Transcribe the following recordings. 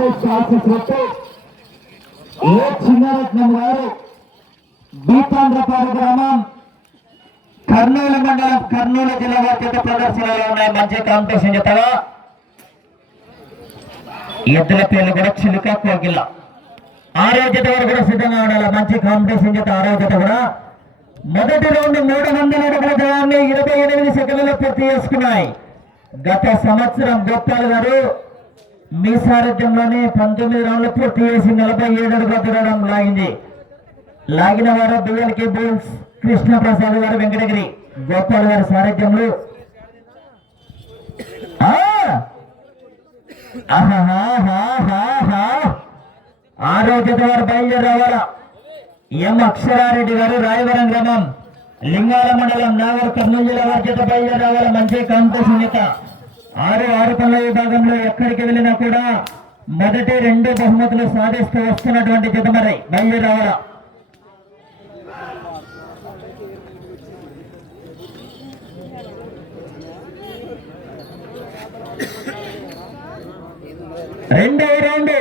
Jesus ఆశీస్సులతో ఏ చిన్నరత్నం గారు బీతాంధ్రపాడు గ్రామం కర్నూలు మండలం కర్నూలు జిల్లా వారి ప్రదర్శనలో ఉన్నాయి మంచి కాంపిటీషన్ జతగా ఎద్దుల పేర్లు కూడా చిలుక కోగిల్ల ఆరో జత వారు కూడా సిద్ధంగా ఉండాలి. మంచి కాంపిటీషన్ జత ఆరో జత కూడా. మొదటి రౌండ్ మూడు వందల అడుగుల దూరాన్ని ఇరవై ఎనిమిది సెకండ్లలో పూర్తి చేసుకున్నాయి. గత సంవత్సరం గోపాల్ గారు మీ సారథ్యంలోనే పంతొమ్మిది రౌండ్లు పూర్తి చేసి నలభై ఏడు అడుగుల తిరగడం లాగింది. లాగిన వారు బిఎల్కే బోల్స్ కృష్ణప్రసాద్ గారు వెంకటగిరి గోపాల్ గారి సారథ్యంలో. ఆ! వారు బయలుదేరి రావాలా? ఎం అక్షరారెడ్డి గారు రాయవరం గ్రామం లింగాల మండలం నాగర్ కర్నూలు జిల్లా వారి చేత బయలుదేరి రావాలా? మంచి కాంపిటీషన్ నేత ఆరు ఆరు పనుల విభాగంలో ఎక్కడికి వెళ్ళినా కూడా మొదటి రెండు బహుమతులు సాధిస్తూ వస్తున్నటువంటి జితమరై మరి బయలుదేరి రెండవ రౌండ్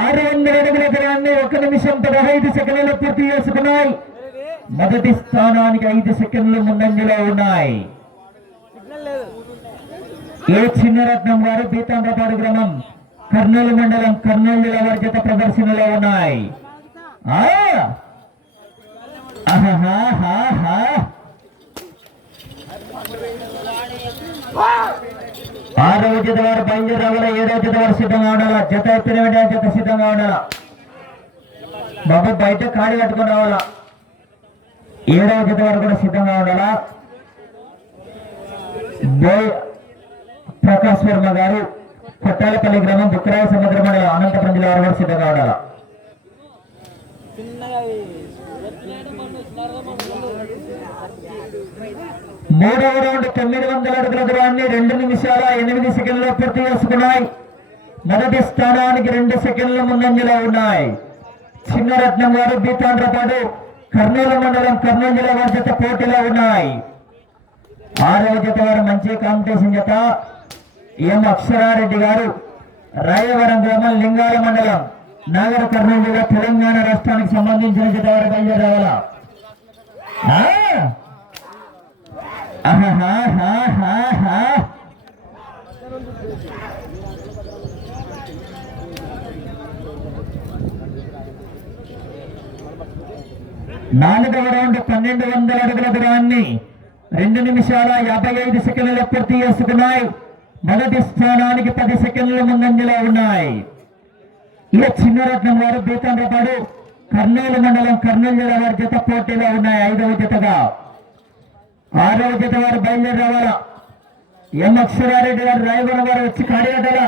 ఆరు వందల అడుగుల దూరాన్ని ఒక నిమిషం పదహైదు సెకండ్లు పూర్తి చేసుకున్నాయి. మొదటి స్థానానికి ఐదు సెకండ్లు ముందంజలో ఉన్నాయి. ఏ చిన్నరత్నం గారు పీతాంబపాడు గ్రామం కర్నూలు మండలం కర్నూలు జిల్లా వారి చేత ప్రదర్శనలో ఉన్నాయి. ఆ! ఆహాహాహాహా. ఆరవ జత వారు బయలుదేరి రావాలా ఏడవ జత వారు సిద్ధంగా ఉండాలా. జత ఎత్తిన వెంటనే జత సిద్ధంగా ఉండాలా. బాబు బయట కాడి కట్టుకుని రావాలా? ఏడవ జత వారు కూడా సిద్ధంగా ఉండాలా? ప్రకాష్ వర్మ గారు కొట్టాలపల్లి గ్రామం బుక్కరాయ సముద్ర మండలం అనంతపురం జిల్లా వారు సిద్ధంగా మూడవ రౌండ్ తొమ్మిది వందల అడుగుల దూరాన్ని రెండు నిమిషాల ఎనిమిది సెకండ్లో పూర్తి చేసుకున్నాయి. మొదటి స్థానానికి రెండు సెకండ్ల ముందంజలో ఉన్నాయి. చిన్నరత్నం గారు బీతాండ్రపాడు కర్నూలు మండలం కర్నూలు జిల్లా వారి జత పోటీలో ఉన్నాయి. ఆరవ జత వారు మంచి కాంపిటీషన్ జత. ఎం అక్షరారెడ్డి గారు రాయవరం గ్రామం లింగాల మండలం నాగర కర్నూలు జిల్లా తెలంగాణ రాష్ట్రానికి సంబంధించిన జత వారు బయలుదేరి నాలుగవ రౌండ్ పన్నెండు వందల అడుగుల దూరాన్ని రెండు నిమిషాల యాభై ఐదు సెకండ్ల పూర్తి చేసుకున్నాయి. మొదటి స్థానానికి పది సెకండ్ల ముందంజలో ఉన్నాయి. ఇక చిన్నరత్నం వారు బీతాండ్రపాడు కర్నూలు మండలం కర్నూలు జిల్లా వారి జత పోటీలో ఉన్నాయి. ఐదవ జతగా. ఆరవ జత వారు బయలుదేరి రావాలా? ఎం అక్షరారెడ్డి గారు రాయవరం గారు వచ్చి కాడిగడ్డల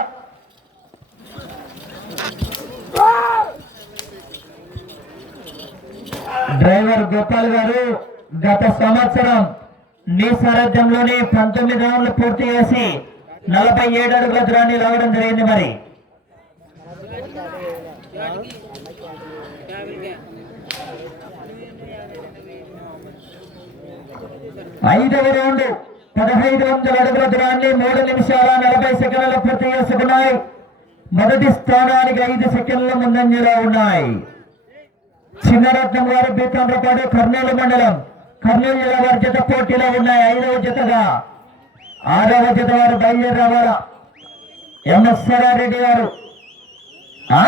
డ్రైవర్ గోపాల్ గారు గత సంవత్సరం నీ సారథ్యంలోనే పంతొమ్మిది రౌండ్లు పూర్తి చేసి నలభై ఏడు అడుగుల దూరాన్ని లాగడం జరిగింది మరి. ఐదవ రౌండ్ పదహైదు వందల అడుగుల దూరాన్ని మూడు నిమిషాల నలభై సెకండ్లు పూర్తి చేసుకున్నాయి. మొదటి స్థానానికి ఐదు సెకండ్ల ముందంజలో ఉన్నాయి. చిన్నరత్నం గారు బీతాండ్రపాడు కర్నూలు మండలం కర్నూలు జిల్లా వారి జత పోటీలో ఉన్నాయి. ఐదవ జతగా ఆరవ జత వారు బయలుదేరి రావాలా ఎంఎస్ఆర్రెడ్డి గారు ఆ!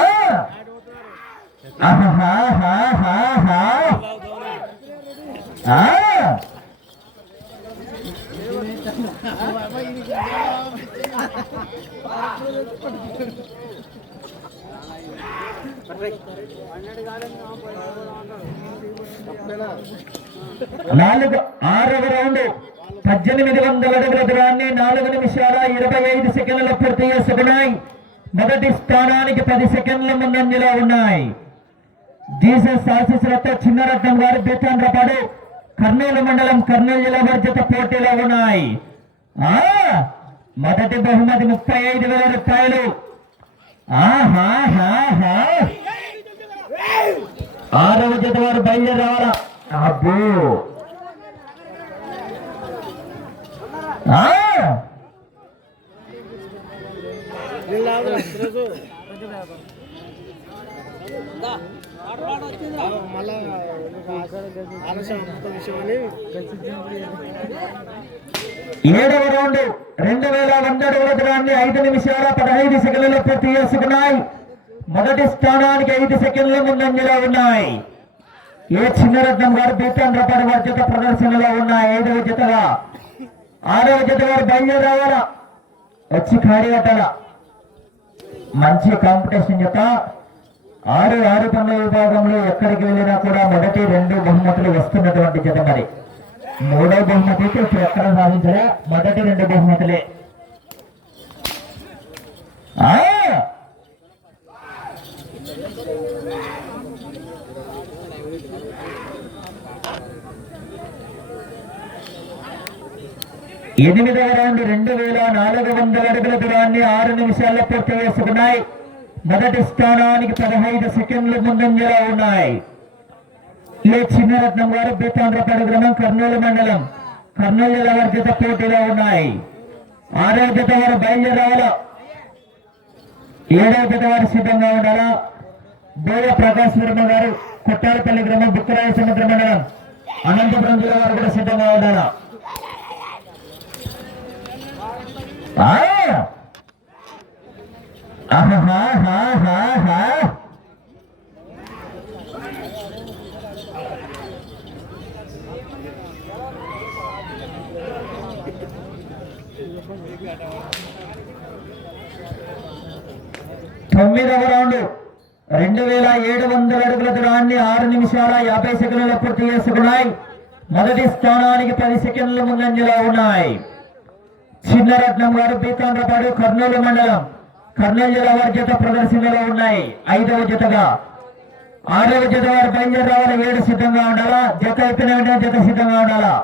నాలుగు ఆరవ రౌండ్. పద్దెనిమిది వందల అడుగుల దూరాన్ని నాలుగు నిమిషాల ఇరవై ఐదు సెకండ్ల పూర్తి చేసుకున్నాయి మొదటి స్థానానికి పది సెకండ్ల ముందంజలో ఉన్నాయి. జీసస్ ఆశీస్సులతో చిన్నరత్నం గారు బీతాండ్రపాడు కర్నూలు మండలం కర్నూలు జిల్లా వర్జిత పోటీలో ఉన్నాయి. ఆ మొదటి బహుమతి ముప్పై ఐదు వేల రూపాయలు. ఆరవ జత వారు బయలుదేరి రావాలా? అబ్బో. మళ్ళా ఆలస్యం ఏడవ రౌండ్ రెండు వేల వంద అడుగుల ఐదు నిమిషాల పదహైదు సెకండ్లలో పూర్తి చేసుకున్నాయి. మొదటి స్థానానికి ఐదు సెకండ్ల ముందంజలో ఉన్నాయి. ఏ చిన్నరత్నం గారు బీతాంధ్రపాడు వారి జత ప్రదర్శనలో ఉన్నాయి. ఐదవ జతగా ఆరోగ్యత జత గారు బయలుదేరి రావాలా వచ్చి ఖాళీ మంచి కాంపిటీషన్ యొక్క ఆరు ఆరు పనుల విభాగంలో ఎక్కడికి వెళ్ళినా కూడా మొదటి రెండు బహుమతులు వస్తున్నటువంటి జత మరి. మూడో బహుమతి ఇప్పుడు ఎక్కడ సాధించలే? మొదటి రెండు బహుమతులే. ఎనిమిదవ రౌండ్ రెండు వేల నాలుగు వందల అడుగుల దూరాన్ని ఆరు నిమిషాల్లో పూర్తి చేసుకున్నాయి. మొదటి స్థానానికి పదహైదు సెకండ్లు ముందంజలో ఉన్నాయి. ఏ చిన్నరత్నం గారు బీతాంధ్రపాడు గ్రామం కర్నూలు మండలం. కర్నూలు జిల్లా వారి జత పోటీలో ఉన్నాయి. ఆరో జత వారు బయలుదేరాల. ఏడవ జత వారు సిద్ధంగా ఉండాలా? బోయ ప్రకాశ్ వర్మ గారు కొట్టాలపల్లి గ్రామం బుక్కరాయ సముద్ర మండలం. అనంతపురం జిల్లా వారు కూడా సిద్ధంగా ఉండాలా ఆ! ఆహాహాహాహా. తొమ్మిదవ రౌండ్ రెండు వేల ఏడు వందల అడుగుల దూరాన్ని ఆరు నిమిషాల యాభై సెకండ్లు పూర్తి చేసుకున్నాయి. మొదటి స్థానానికి పది సెకండ్ల ముందంజలో ఉన్నాయి. చిన్నరత్నం గారు బీతాండ్రపాడు కర్నూలు మండలం. కర్నూలు జిల్లా వారి జత ప్రదర్శనలో ఉన్నాయి. ఐదవ జతగా. ఆరవ జత వారు బయలుదేరి రావాలి. ఏడు సిద్ధంగా ఉండాలా? జత ఎత్తిన వెంటనే జత సిద్ధంగా ఉండాలా?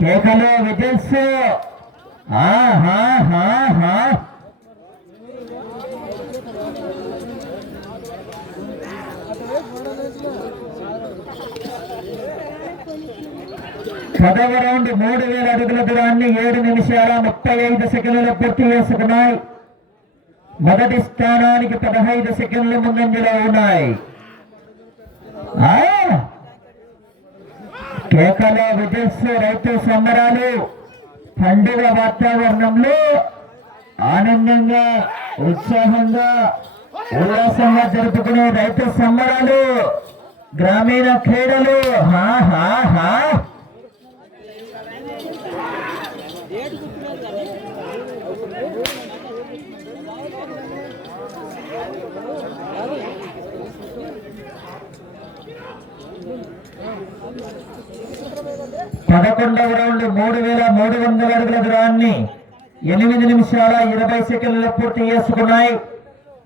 కేకలు విజిల్స్. పదవ రౌండ్ మూడు వేల అడుగుల దూరాన్ని ఏడు నిమిషాల ముప్పై ఐదు సెకండ్లు పూర్తి చేసుకున్నాయి. మొదటి స్థానానికి పదహైదు సెకండ్లు ముందంజలో ఉన్నాయి. కేకలో విజయస్ రైతు సంబరాలు. పండుగ వాతావరణంలో ఆనందంగా ఉత్సాహంగా ఉల్లాసంగా జరుపుకునే రైతు సంబరాలు గ్రామీణ క్రీడలు. హా హా హా. పదకొండవ రౌండ్ మూడు వేల మూడు వందల అడుగుల దూరాన్ని ఎనిమిది నిమిషాల ఇరవై సెకండ్లు పూర్తి చేసుకున్నాయి.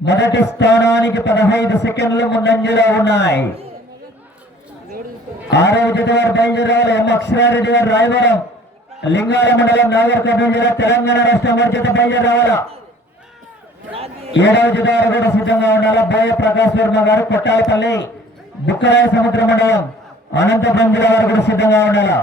మొదటి స్థానానికి పదహైదు సెకండ్లు ముందంజలో ఉన్నాయి. ఆరవ జత వారు బయలుదేరాలి ఎం అక్షరారెడ్డి గారు రాయవరం. లింగాల మండలం నాగర్ కర్నూలు జిల్లా తెలంగాణ రాష్ట్రం వారి జత రావాలా ఏడవ జత వారు కూడా సిద్ధంగా ఉండాలి? బోయ ప్రకాశ్ వర్మ గారు కొట్టాలపల్లి బుక్కరాయ సముద్ర మండలం. అనంతపురం జిల్లా వారు కూడా సిద్ధంగా ఉండాలా?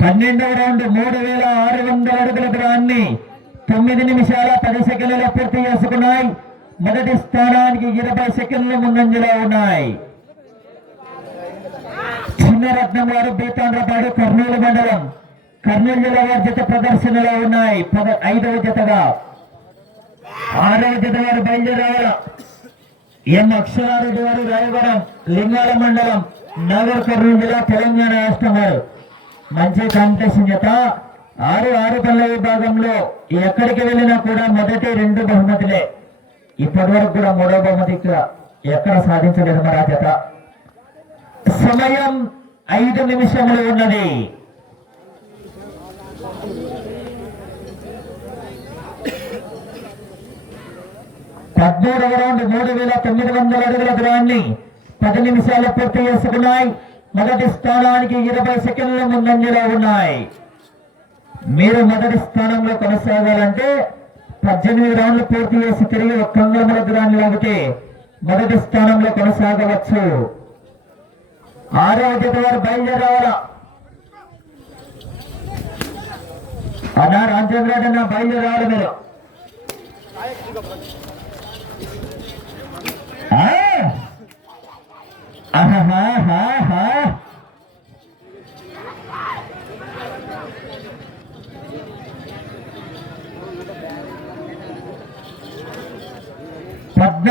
పన్నెండవ రౌండ్ మూడు వేల ఆరు వందల అడుగుల దూరాన్ని తొమ్మిది నిమిషాల పది సెకండ్లలో పూర్తి చేసుకున్నాయి. మొదటి స్థానానికి ఇరవై సెకండ్లు ముందంజలో ఉన్నాయి. చిన్నరత్నం గారు బీతాండ్రపాడు కర్నూలు మండలం కర్నూలు జిల్లా వారి జత ప్రదర్శనలో ఉన్నాయి. పద ఐదవ జతగా. ఆరవ జత వారు బయలుదేరాల ఎం అక్షరారెడ్డి వారు రాయవరం లింగాల మండలం నగర్ కర్నూలు జిల్లా తెలంగాణ రాష్ట్రం వారు. మంచి కాంపిటీషన్ జత. ఆరు ఆరు పనుల విభాగంలో ఎక్కడికి వెళ్ళినా కూడా మొదటి రెండు బహుమతులే. ఇప్పటి వరకు కూడా మూడో బహుమతి ఎక్కడ సాధించలేదు మరి జత సమయం ఐదు నిమిషములు ఉన్నది. పద్మూడవ రౌండ్ మూడు వేల తొమ్మిది వందల అడుగుల దూరాన్ని పది నిమిషాలు పూర్తి చేసుకున్నాయి. మొదటి స్థానానికి ఇరవై సెకండ్ల ముందంజలో ఉన్నాయి. మీరు మొదటి స్థానంలో కొనసాగాలంటే పద్దెనిమిది రౌండ్లు పూర్తి చేసి తిరిగి ఒక్క అంగుళముల దూరాన్ని లాగితే మొదటి స్థానంలో కొనసాగవచ్చు. ఆరో జత వారు బయలుదేరావాలా అన్నా రామచంద్రరాడు అన్న బయలుదేరావాలి మీరు. ఆ!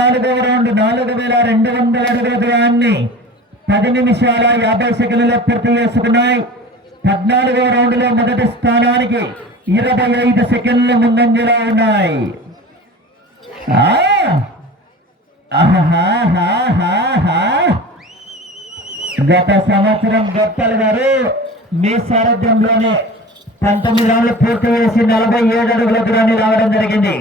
నాలుగవ రౌండ్ నాలుగు వేల రెండు వందల అడుగుల దూరాన్ని పది నిమిషాల యాభై సెకండ్లలో పూర్తి చేసుకున్నాయి. పద్నాలుగవ రౌండ్లో మొదటి స్థానానికి ఇరవై ఐదు సెకండ్ల ముందంజలో ఉన్నాయి. గత సంవత్సరం గొప్పలు గారు మీ సారథ్యంలోనే పంతొమ్మిది రౌండ్లు పూర్తి చేసి నలభై ఏడు అడుగుల దూరాన్ని రావడం జరిగింది.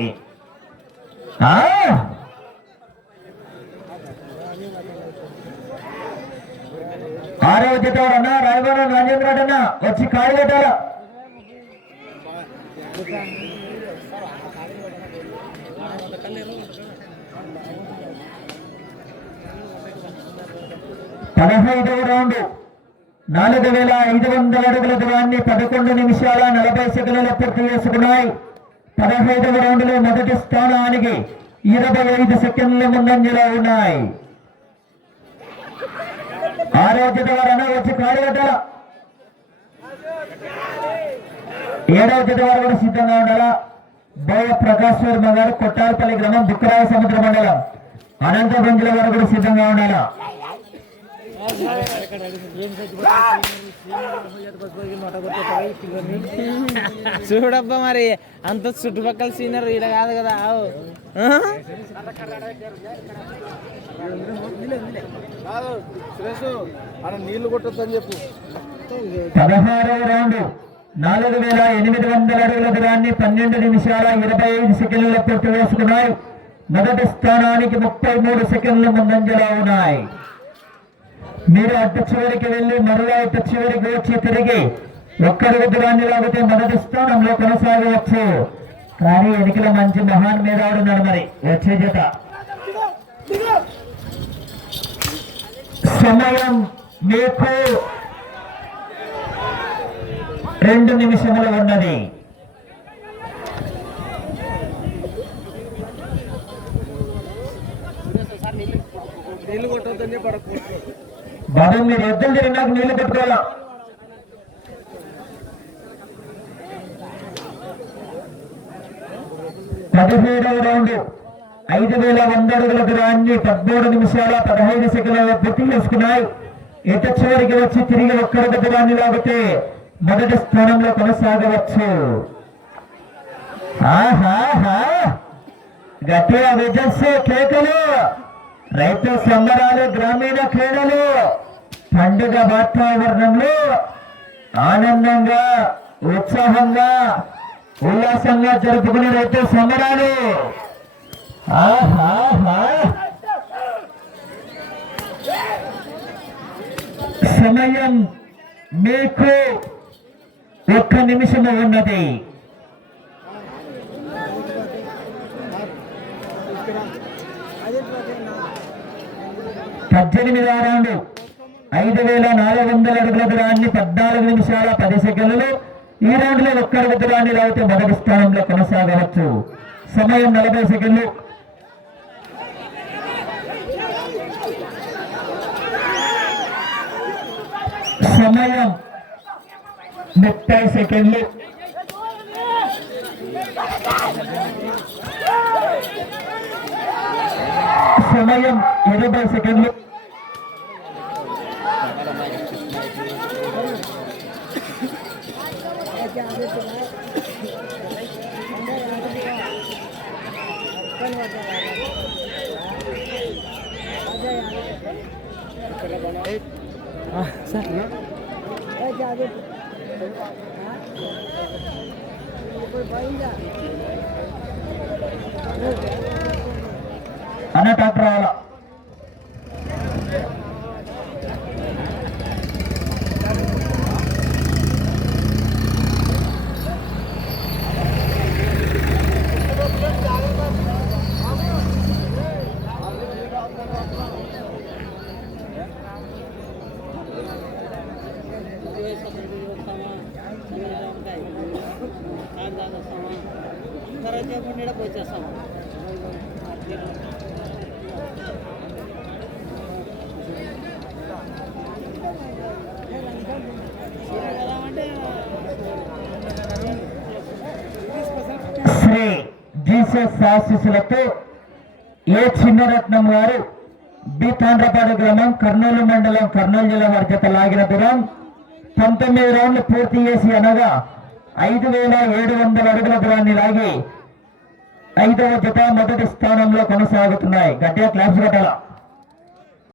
ఆ ఆరవ జతవాడు అన్న రాజేంద్ర అన్న వచ్చి కాడి పెట్టాలా పదహైదవ రౌండ్. నాలుగు వేల ఐదు వందల అడుగుల దూరాన్ని పదకొండు నిమిషాల నలభై సెకండ్ల పూర్తి చేసుకున్నాయి. పదహైదవ రౌండ్లో మొదటి స్థానానికి ఇరవై ఐదు సెకండ్ల ముందంజలో ఉన్నాయి. ఆరోగ్యత వారు వచ్చి కాడగట్టాల ఏడవ వారు కూడా సిద్ధంగా ఉండాలా? బోయ ప్రకాశ్ వర్మ గారు కొట్టాలపల్లి గ్రామం దుక్కరాయ సముద్ర మండలం. అనంతపురం జిల్లా వారు కూడా సిద్ధంగా ఉండాలా? చూడబ్బా మరి అంత చుట్టుపక్కల సీనియర్ ఇలా కాదు కదా ఆవు. ఆ? నీళ్ళు చెప్పు పదహారో రౌండ్ నాలుగు వేల ఎనిమిది వందల అడుగుల దూరాన్ని పన్నెండు నిమిషాల ఇరవై ఐదు సెకండ్ల పూర్తి వేసుకున్నాయి. మొదటి స్థానానికి ముప్పై మూడు సెకండ్ల ముందంజలో ఉన్నాయి. మీరు అటు చివరికి వెళ్ళి మరలా ఇటు చివరికి వచ్చి తిరిగి ఒక్కరి దూరాన్ని లాగితే మొదటి స్థానంలో కొనసాగవచ్చు. కానీ ఎన్నికల మంచి మహాన్ మేధావుడు ఉన్నాడు మరి. వచ్చే జత సమయం మీకు రెండు నిమిషములు ఉన్నది. నీళ్ళు కొట్టొద్దని చెప్పి బాబు మీరు ఎద్దులు తిరిగినాక నీళ్ళు పెట్టుకోవాలా? పదిహేడవ రౌండ్. ఐదు వేల వంద అడుగుల దూరాన్ని పద్మూడు నిమిషాల పదహైదు సెకండ్ల పూర్తి చేసుకున్నాయి. ఇట చివరికి వచ్చి తిరిగి ఒక్కరి దూరాన్ని లాగితే మొదటి స్థానంలో కొనసాగవచ్చు. ఆహాహా! గట్టిగా విజస్సు కేకలు. రైతు సంబరాలు గ్రామీణ క్రీడలు పండుగ వాతావరణంలో ఆనందంగా ఉత్సాహంగా ఉల్లాసంగా జరుపుకునే రైతు సంబరాలు. సమయం మీకు ఒక్క నిమిషము ఉన్నది. పద్దెనిమిది రౌండ్. ఐదు వేల నాలుగు వందల అడుగుల దూరాన్ని పద్నాలుగు నిమిషాల పది సెకండ్లు ఈ రౌండ్లో ఒక్క అడుగు దూరాన్ని లాగితే మొదటి స్థానంలో కొనసాగవచ్చు. సమయం నలభై సెకండ్లు. సమయం ముప్పై సెకండ్లు. సమయం ఇరవై సెకండ్లు. ఆ, సార్. అనే ట్రాక్టర్ రావాలా? జీసస్ ఆశీస్సులతో ఏ చిన్నరత్నం గారు బి తాండ్రపాడు గ్రామం కర్నూలు మండలం కర్నూలు జిల్లా వర్గత లాగిన దూరం. పంతొమ్మిది రౌండ్లు పూర్తి చేసి అనగా ఐదు వేల ఏడు వందల అడుగుల దూరాన్ని లాగి ఐదవ జత మొదటి స్థానంలో కొనసాగుతున్నాయి. గట్టిగా క్లాప్స్ కట్టాల?